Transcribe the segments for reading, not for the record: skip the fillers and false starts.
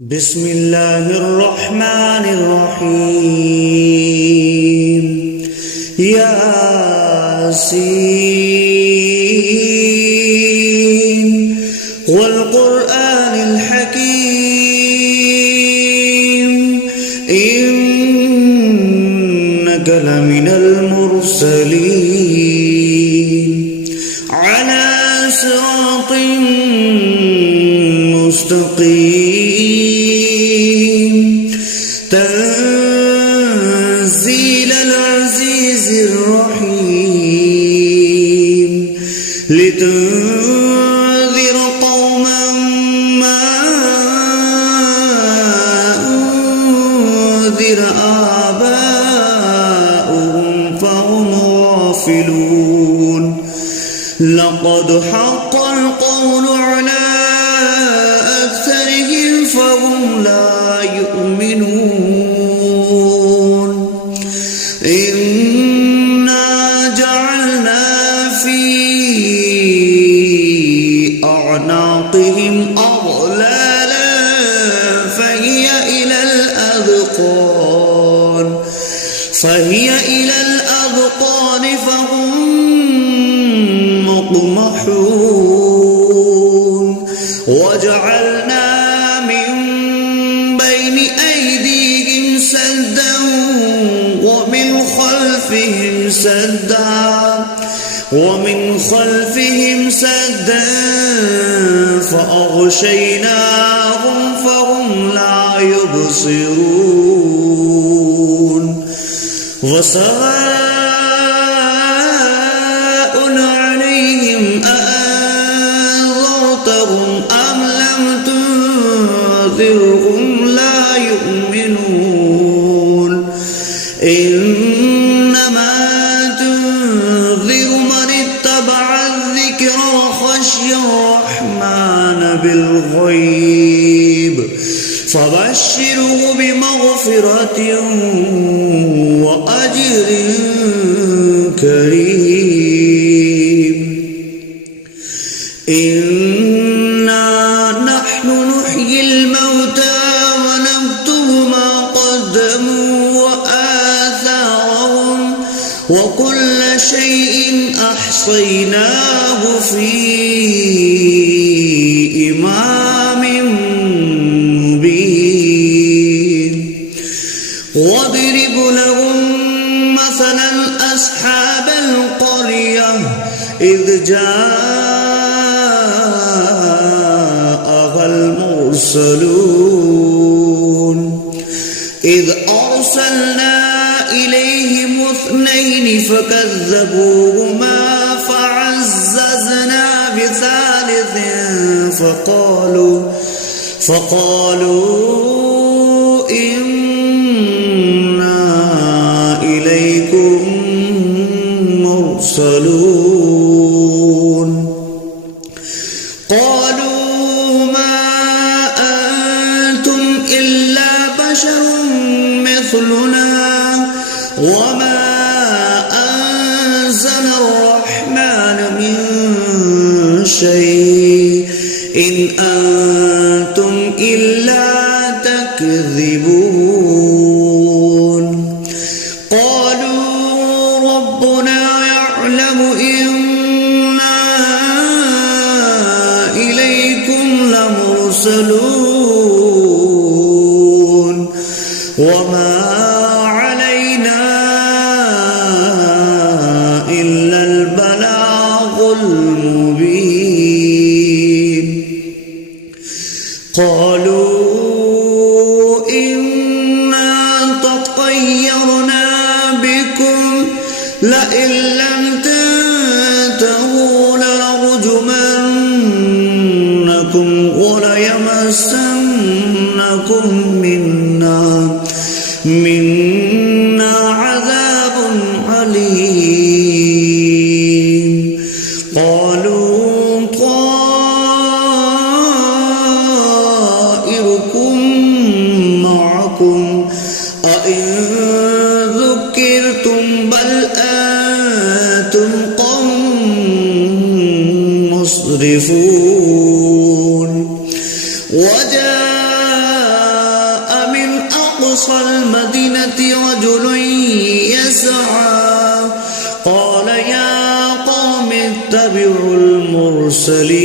بسم الله الرحمن الرحيم ياسين والقرآن الحكيم إنك لمن المرسلين على صراط مستقيم تنزيل العزيز الرحيم لتنذر قوما ما أنذر آباؤهم فهم غافلون لقد حق القول على أكثرهم فهم لا يؤمنون إنا جعلنا في أعناقهم أغلالا فهي إلى الأذقان فهم مقمحون وجعلنا من بين أيديهم سدا ومن خلفهم سدا فأغشيناهم فهم لا يبصرون وسواء عليهم أأنذرتهم أم لم تنذرهم لا يؤمنون إنما تنذر من اتبع الذكر وخشي الرحمن بالغيب فبشره بمغفرة وأجر كريم إنا نحن نحيي الموتى ونكتب ما قدموا وآثارهم وكل شيء أحصيناه في إمام مبين واضرب لهم مثلا أصحاب القرية إذ جاءها المرسلون إذ أرسلنا إليهم 2 فكذبوهما فعززنا بثالث فقالوا إنا إليكم مرسلون قالوا ما أنتم إلا بشر مثلنا وما أنزل الرحمن من شيء إن أنتم إلا تكذبون قالوا ربنا يعلم إنا إليكم لمرسلون وما علينا إلا البلاغ المبين قالوا إنا تطيرنا بكم لئن لم تنتهوا لنرجمنكم وليمسنكم منا عذاب عليم قالوا طائركم معكم أئن ذكرتم بل أنتم قوم مسرفون وجاء أقصى المدينة رجل يسعى قال يا قوم اتبعوا المرسلين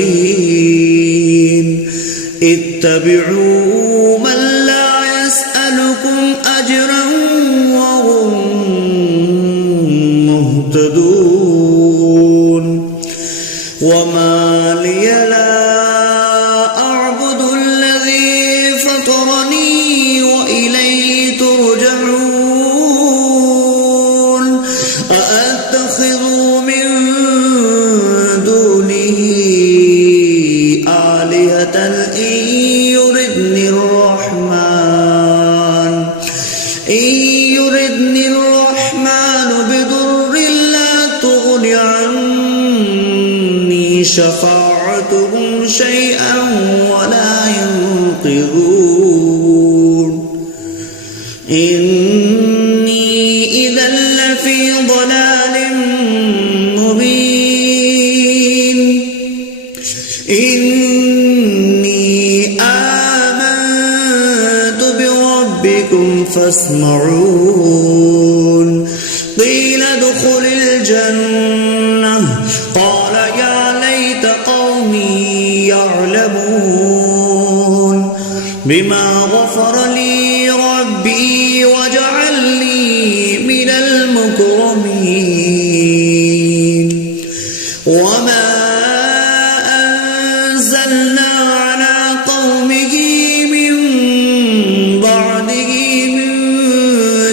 اتبعوا من لا يسألكم أجرا وهم مهتدون وما لي لا أعبد الذي فطرني وإليه ترجعون أأتخذ من دونه آلهة إن يردني الرحمن بضر لا تغن عني شفاعتهم شيئا ولا ينقذون إني إذا لفي ضلال مبين إني آمنت بربكم فاسمعون قيل ادخل الجنة قال يا ليت قومي يعلمون بما غفر لي ربي وجعلني من المكرمين وما أنزلنا على قومه من بعده من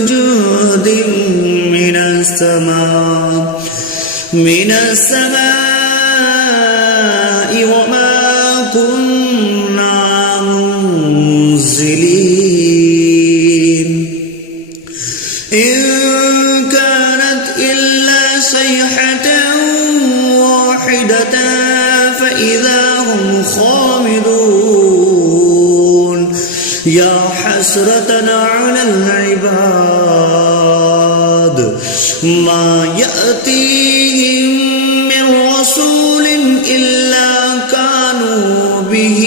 جند من السماء وما كنا منزلين إن كانت إلا صيحة واحدة فإذا هم خامدون يا حسرة على العباد ما يأتيهم من رسول إلا كانوا به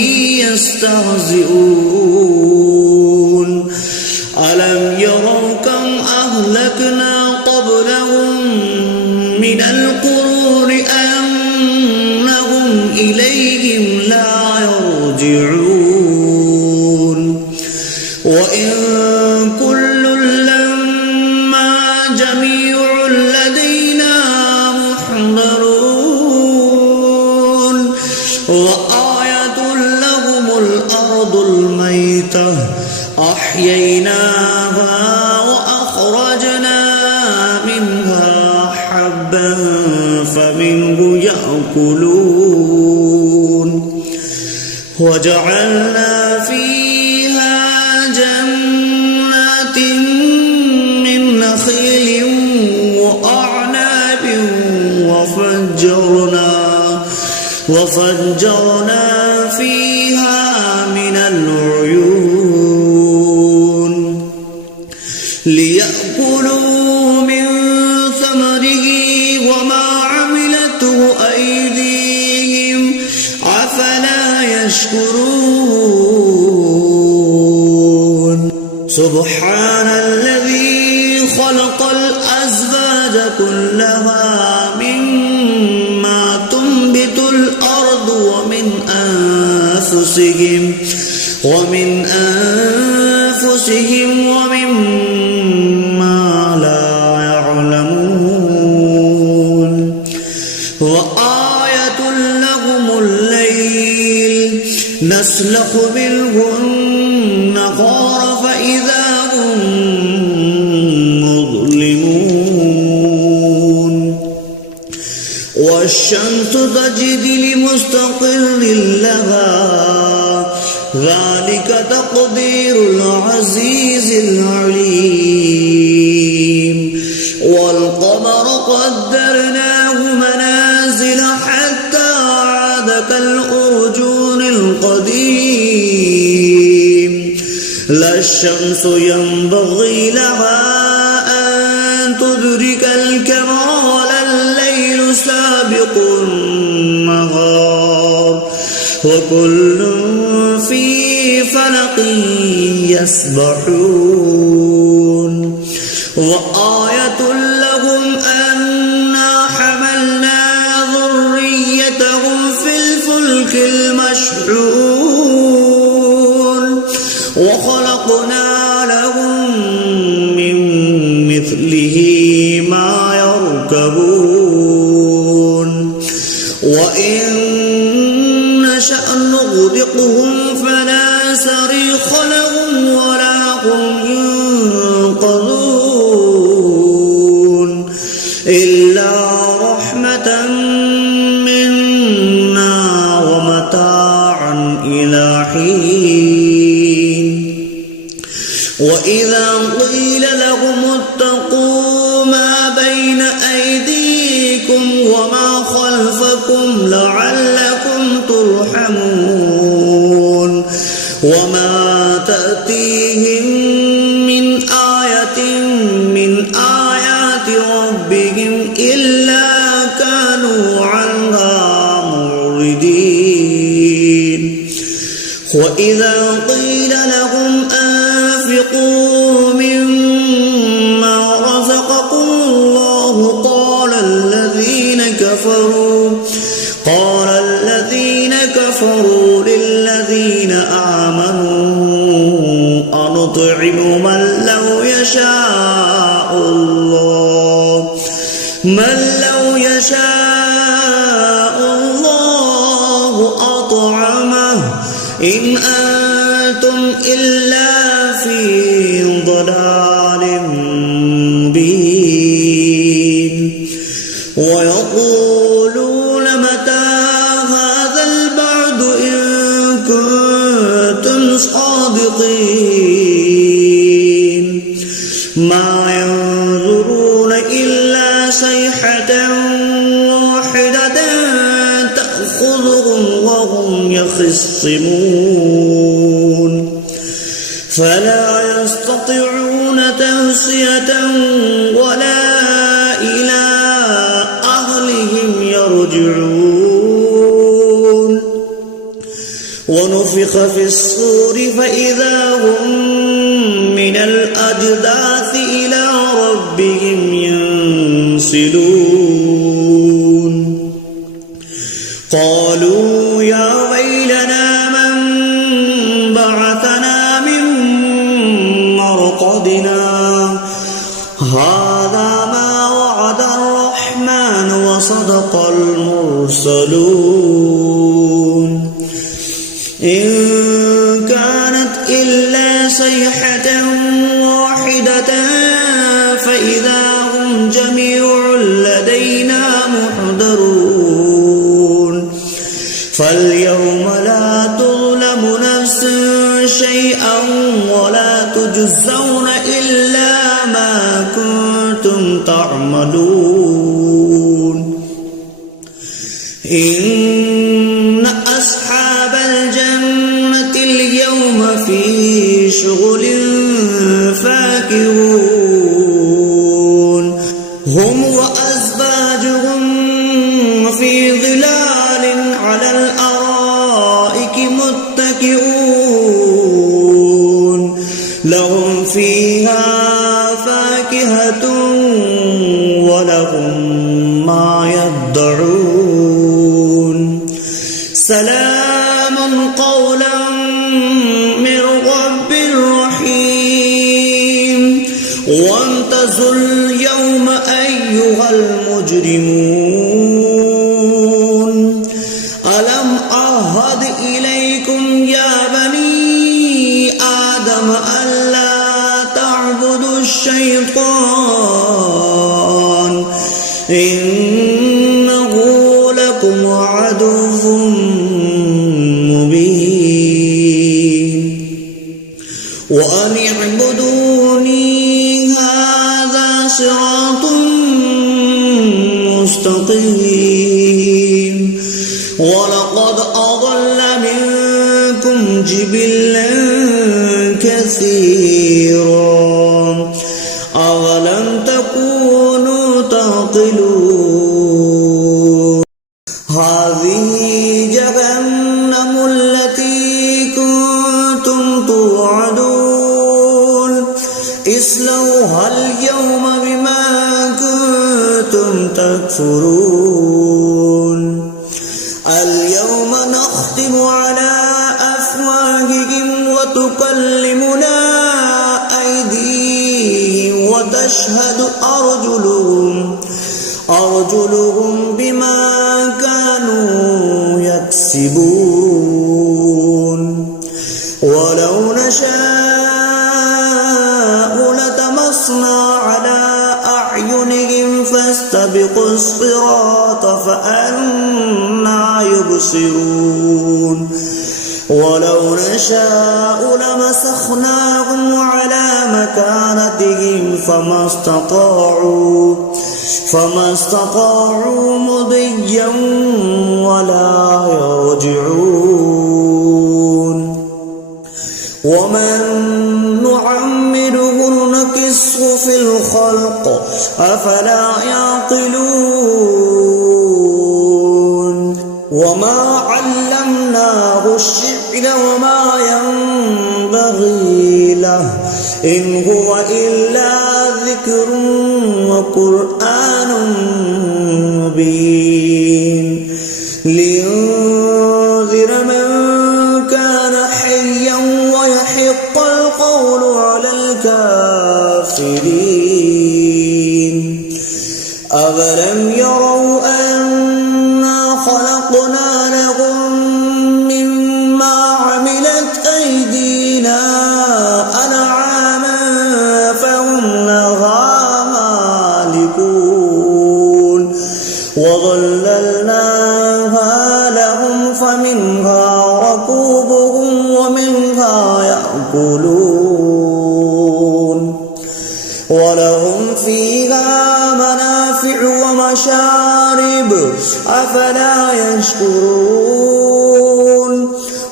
يستهزئون ألم يروا كم أهلكنا قبلهم من القرون أنهم إليهم لا يرجعون وإن كل لما جميع لدينا محضرون وآية لهم الأرض الميتة أحييناها وأخرجنا منها حبا فمنه يأكلون وجعلنا فيها جنات من نخيل وأعناب وفجرنا فيها من العيون ليأكلوا من ثمره وما عملته أيديهم أفلا يشكرون سبحان الذي خلق الأزواج كلها مما تنبت الأرض ومن أنفسهم ومما لا يعلمون وآية لهم الليل نسلخ منه النهار فإذا هم مظلمون والشمس تجري لمستقر لها ذلك تقدير العزيز العليم والقمر قدرناه منازل حتى عاد كالأرجون القديم لا الشمس ينبغي لها أن تدرك القمر ولا الليل سابق النهار وكل في فلق يسبحون وآية لهم أنا حملنا ذريتهم في الفلك المشحون وخلقنا لهم من مثله ما يركبون وإن نشأ نغرقهم فلا صريخ لهم ولا هم ينقذون إلا رحمة منا ومتاعا إلى حين وإذا قيل لهم اتقوا ما بين أيديكم وما خلفكم لعلكم ترحمون وما تأتيهم من آية من آيات ربهم إلا كانوا عنها معرضين وإذا قيل لهم أنفقوا مما رزقكم الله قال الذين كفروا للذين آمنوا أنطعم من لو يشاء الله أطعمه إن أنتم إلا في ضلال مبين ويقولون متى هذا البعد إن كنتم صادقين ما ينظرون إلا صيحة واحدة تأخذهم وهم يخصمون فلا يستطيعون توصية ولا إلى أهلهم يرجعون ونفخ في الصور فإذا هم من الأجداث إلى ربهم ينسلون قالوا يا ويلنا من بعثنا من مرقدنا هذا ما وعد الرحمن وصدق المرسلون إن كانت إلا صيحة واحدة فإذا هم جميع لدينا محضرون فاليوم لا تظلم نفس شيئا ولا تجزون إلا ما كنتم تعملون إن أصحاب الجنة اليوم في شغل فاكهون هم وأزواجهم في ظلال على الأرائك متكئون لهم فيها فاكهة ولهم ما يدعون سلام قولا من رب رحيم وامتازوا اليوم أيها المجرمون ألم أعهد إليكم يا بني آدم ألا تعبدوا الشيطان إنه لكم عدو مبين وأن اعبدوني هذا صراط مستقيم ولقد أضل منكم جبلا كثيرا أولم تكونوا تعقلون هذه جهنم التي كنتم اصلوها اليوم بما كنتم تكفرون اليوم نختم على أفواههم وتكلمنا أيديهم وتشهد أرجلهم بما كانوا يكسبون ولو نشاء لطمسنا على أعينهم فاستبقوا الصراط فأنى يبصرون ولو نشاء لمسخناهم على مكانتهم فما استطاعوا مضيا ولا يرجعون ومن نعمره نكسه في الخلق أفلا يعقلون وما علمناه الشعر وما ينبغي له إن هو إلا ذكر وقرآن مبين لينذر من كان حيا ويحق القول على الكافرين أولم يروا أنا خلقنا لهم مما عملت أيدينا أنعاما فهم لها مالكون وظللناها لهم فمنها ركوبهم ومنها يأكلون ولهم فيها منافع ومشارب أفلا يشكرون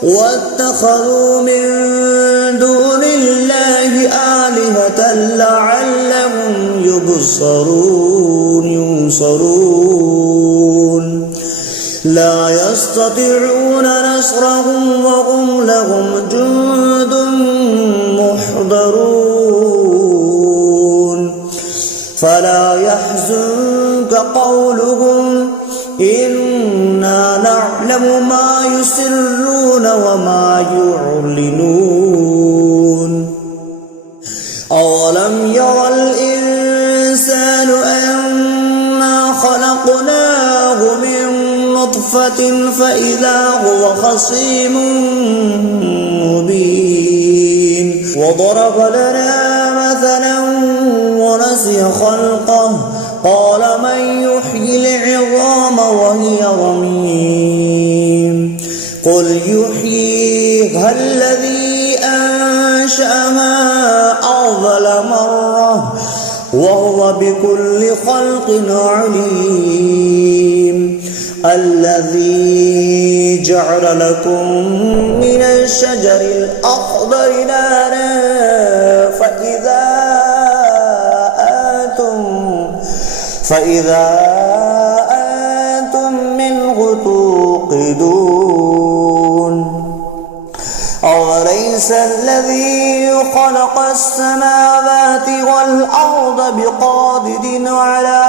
واتخذوا من دون الله آلهة لعلهم ينصرون لا يستطيعون نصرهم وهم لهم جند محضرون فلا يحزنك قولهم إنا نعلم ما يسرون وما يعلنون أولم ير الإنسان أنا خلقناه من نطفة فإذا هو خصيم مبين وضرب لنا مثلا ونسي خلقه قال من يحيي العظام وهي رميم قل يحييها الذي أنشأها أول مرة وهو بكل خلق عليم الذي جعل لكم من الشجر الأخضر نارا فإذا أنتم منه توقدون أوليس الذي خلق السماوات والأرض بقادر على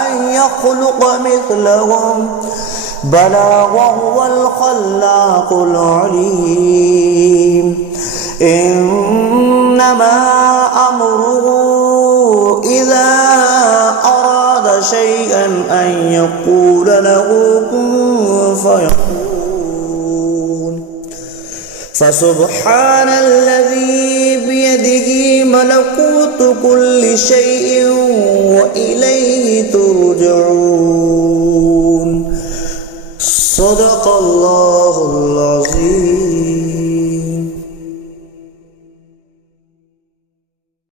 أن يخلق مثلهم بلى وهو الخلاق العليم إنما أمره إذا أراد شيئا أن يقول له كن فيكون فسبحان الذي بيده ملكوت كل شيء وإليه ترجعون صدق الله العظيم.